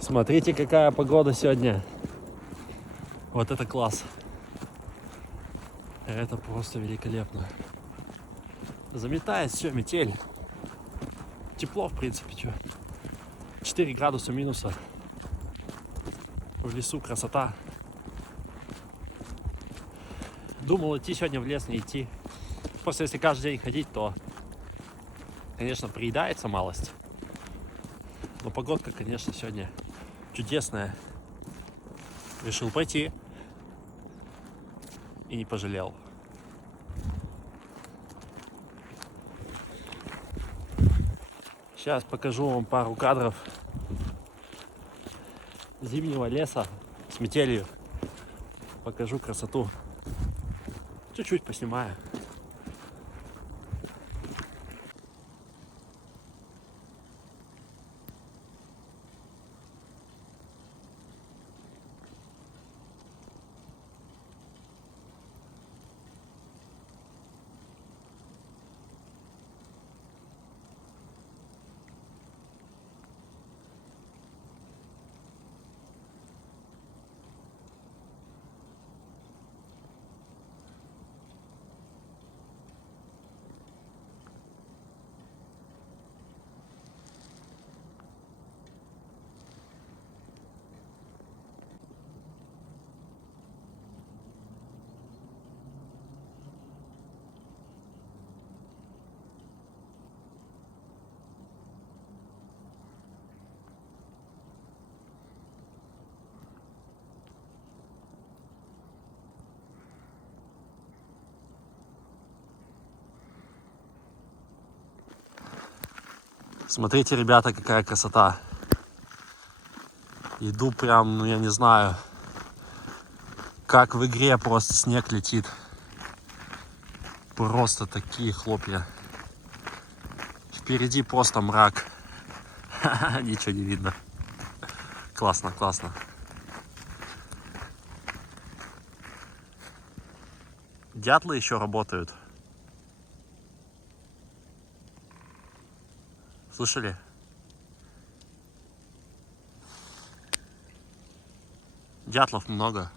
Смотрите, какая погода сегодня. Вот это класс. Это просто великолепно. Заметает все, метель. Тепло, в принципе, что. 4 градуса минуса. В лесу красота. Думал идти сегодня в лес, не идти. Просто если каждый день ходить, то, конечно, приедается малость. Но погодка, конечно, сегодня чудесная. Решил пойти. И не пожалел. Сейчас покажу вам пару кадров зимнего леса с метелью. Покажу красоту. Чуть-чуть поснимаю. Смотрите, ребята, какая красота. Иду прям, ну я не знаю, как в игре, просто снег летит. Просто такие хлопья. Впереди просто мрак. Ничего не видно. Классно, классно. Дятлы еще работают. Слышали? Дятлов много.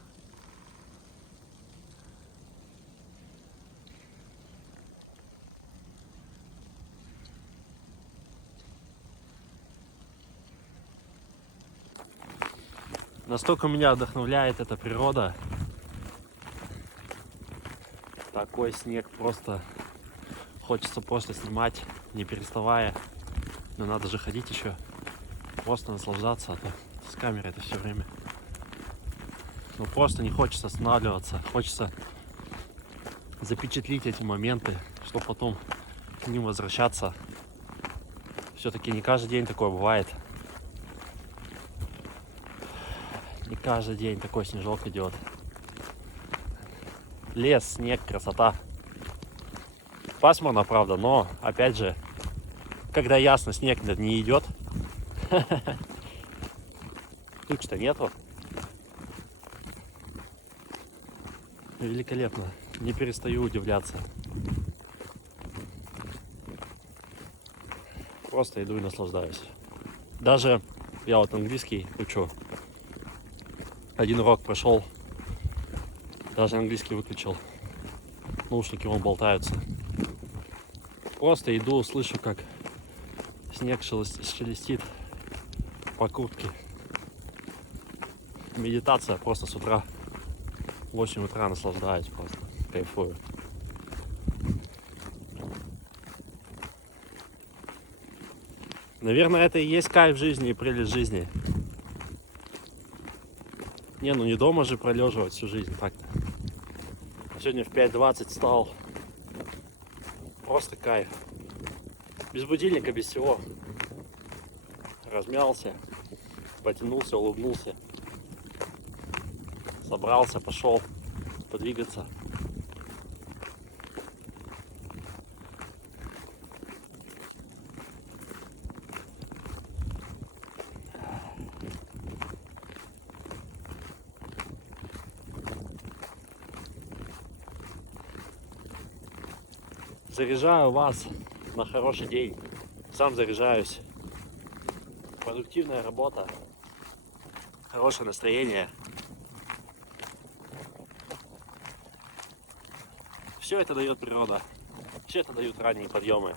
Настолько меня вдохновляет эта природа. Такой снег просто хочется просто снимать, не переставая. Но надо же ходить еще. Просто наслаждаться, а то с камерой это все время. Ну просто не хочется останавливаться. Хочется запечатлить эти моменты, чтобы потом к ним возвращаться. Все-таки не каждый день такое бывает. Не каждый день такой снежок идет. Лес, снег, красота. Пасмурно, правда, но опять же, когда ясно, снег не идет. Туч-то нету. Великолепно. Не перестаю удивляться. Просто иду и наслаждаюсь. Даже я вот английский учу. Один урок прошел. Даже английский выключил. Наушники вон болтаются. Просто иду, слышу, как снег шелестит по куртке. Медитация просто с утра. В 8 утра наслаждаюсь просто. Кайфую. Наверное, это и есть кайф жизни и прелесть жизни. Не, ну не дома же пролеживать всю жизнь так-то. Сегодня в 5:20 встал. Просто кайф. Без будильника, без всего. Размялся, потянулся, улыбнулся. Собрался, пошел подвигаться. Заряжаю вас на хороший день. Сам заряжаюсь. Продуктивная работа. хорошее настроение. Все это дает природа. Все это дают ранние подъемы.